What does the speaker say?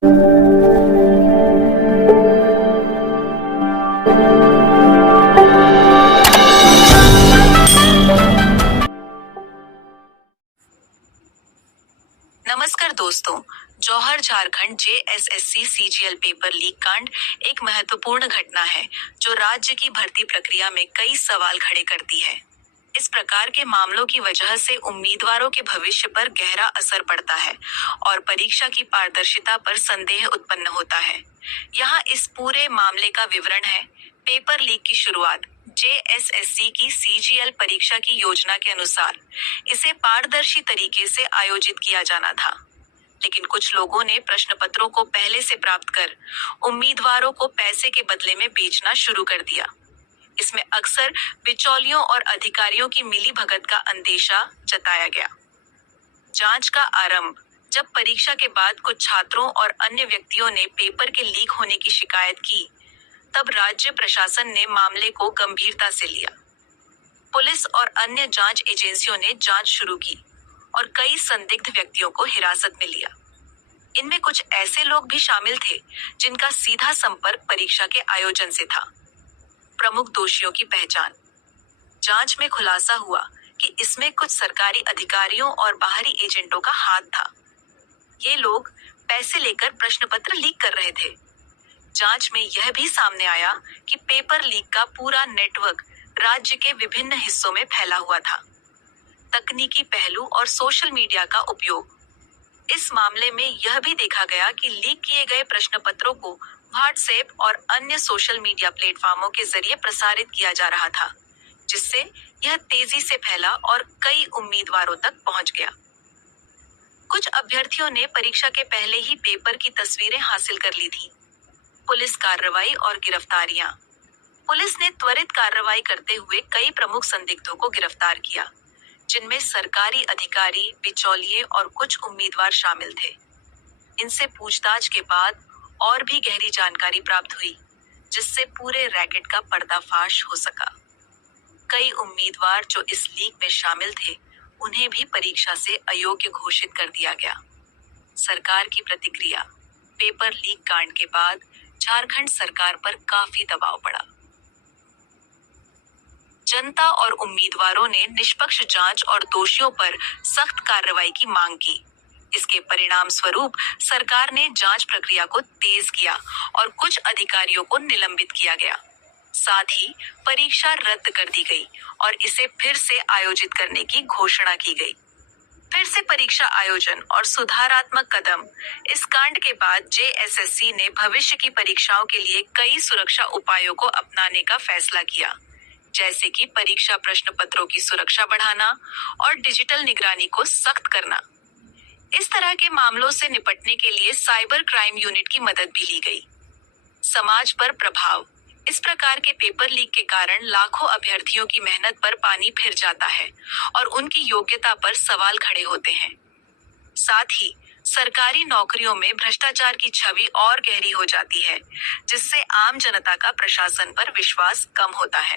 नमस्कार दोस्तों। जौहर Jharkhand JSSC CGL paper leak कांड एक महत्वपूर्ण घटना है जो राज्य की भर्ती प्रक्रिया में कई सवाल खड़े करती है। इस प्रकार के मामलों की वजह से उम्मीदवारों के भविष्य पर गहरा असर पड़ता है और परीक्षा की पारदर्शिता पर संदेह उत्पन्न होता है। यहाँ इस पूरे मामले का विवरण है। पेपर लीक की शुरुआत। जेएसएससी की सीजीएल परीक्षा की योजना के अनुसार इसे पारदर्शी तरीके से आयोजित किया जाना था, लेकिन कुछ लोगों ने प्रश्न पत्रों को पहले से प्राप्त कर उम्मीदवारों को पैसे के बदले में बेचना शुरू कर दिया। इसमें अक्सर बिचौलियों और अधिकारियों की मिलीभगत का अंदेशा जताया गया। जांच का आरंभ। जब परीक्षा के बाद कुछ छात्रों और अन्य व्यक्तियों ने पेपर के लीक होने की शिकायत की, तब राज्य प्रशासन ने मामले को गंभीरता से लिया। पुलिस और अन्य जांच एजेंसियों ने जांच शुरू की और कई संदिग्ध व्यक्तियों को हिरासत में लिया। इनमें कुछ ऐसे लोग भी शामिल थे जिनका सीधा संपर्क परीक्षा के आयोजन से था। प्रमुख दोषियों की पहचान। जांच में खुलासा हुआ कि इसमें कुछ सरकारी अधिकारियों और बाहरी एजेंटों का हाथ था। ये लोग पैसे लेकर प्रश्न पत्र लीक कर रहे थे। जांच में यह भी सामने आया कि पेपर लीक का पूरा नेटवर्क राज्य के विभिन्न हिस्सों में फैला हुआ था। तकनीकी पहलू और सोशल मीडिया का उपयोग। इस मामले में यह भी देखा गया कि लीक किए गए प्रश्न पत्रों को व्हाट्सएप और अन्य सोशल मीडिया प्लेटफॉर्मों के जरिए प्रसारित किया जा रहा था, जिससे यह तेजी से फैला और कई उम्मीदवारों तक पहुंच गया। कुछ अभ्यर्थियों ने परीक्षा के पहले ही पेपर की तस्वीरें हासिल कर ली थी। पुलिस कार्रवाई और गिरफ्तारियां। पुलिस ने त्वरित कार्रवाई करते हुए कई प्रमुख संदिग्धों को गिरफ्तार किया, जिनमें सरकारी अधिकारी, बिचौलिए और कुछ उम्मीदवार शामिल थे। इनसे पूछताछ के बाद और भी गहरी जानकारी प्राप्त हुई, जिससे पूरे रैकेट का पर्दाफाश हो सका। कई उम्मीदवार जो इस लीक में शामिल थे, उन्हें भी परीक्षा से अयोग्य घोषित कर दिया गया। सरकार की प्रतिक्रिया। पेपर लीक कांड के बाद झारखंड सरकार पर काफी दबाव पड़ा। जनता और उम्मीदवारों ने निष्पक्ष जांच और दोषियों पर सख्त कार्रवाई की मांग की। इसके परिणाम स्वरूप सरकार ने जांच प्रक्रिया को तेज किया और कुछ अधिकारियों को निलंबित किया गया। साथ ही परीक्षा रद्द कर दी गई और इसे फिर से आयोजित करने की घोषणा की गई। फिर से परीक्षा आयोजन और सुधारात्मक कदम। इस कांड के बाद जेएसएससी ने भविष्य की परीक्षाओं के लिए कई सुरक्षा उपायों को अपनाने का फैसला किया, जैसे कि परीक्षा प्रश्न पत्रों की सुरक्षा बढ़ाना और डिजिटल निगरानी को सख्त करना। इस तरह के मामलों से निपटने के लिए साइबर क्राइम यूनिट की मदद भी ली गई। समाज पर प्रभाव। इस प्रकार के पेपर लीक के कारण लाखों अभ्यर्थियों की मेहनत पर पानी फिर जाता है और उनकी योग्यता पर सवाल खड़े होते हैं। साथ ही सरकारी नौकरियों में भ्रष्टाचार की छवि और गहरी हो जाती है, जिससे आम जनता का प्रशासन पर विश्वास कम होता है।